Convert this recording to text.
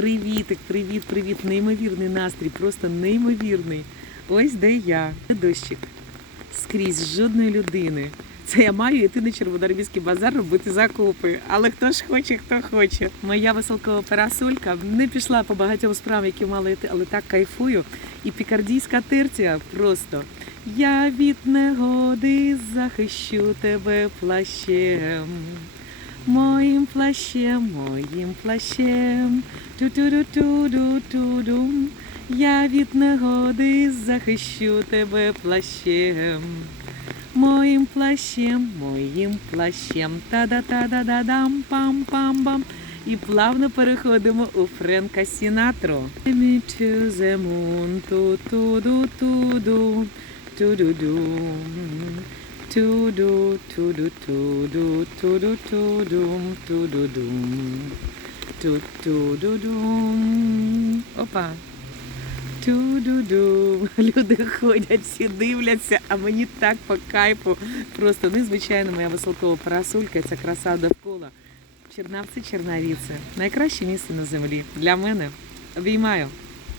Привітик, привіт, привіт. Неймовірний настрій, просто неймовірний. Ось де я. Дощик. Скрізь жодної людини. Це я маю йти на Червоноармійський базар робити закупи. Але хто ж хоче, хто хоче. Моя веселкова парасолька не пішла по багатьом справам, які мала йти, але так кайфую. І пікардійська терція просто. Я від негоди захищу тебе плащем. Моїм плащем, моїм плащем. Ту-ту-ду-ту-ду-ту-дум. Я від негоди захищу тебе плащем. Моїм плащем, моїм плащем. Та-да-та-да-да-дам, пам-пам-бам. І плавно переходимо у Френка Сінатру. Ту-ту-ду-ту-ду, ту-ду-ду. Ту-ду, ту-ду, ту-ду, ту-ду, ту-дум, ту-ду-дум. Ту-ту-ду-дум. Опа. Ту-ду-ду. Люди ходять, всі дивляться, а мені так по кайфу. Просто незвичайно моя веселкова парасолька, ця краса довкола. Чернавці, чернавіці. Найкраще місце на землі. Для мене. Обіймаю.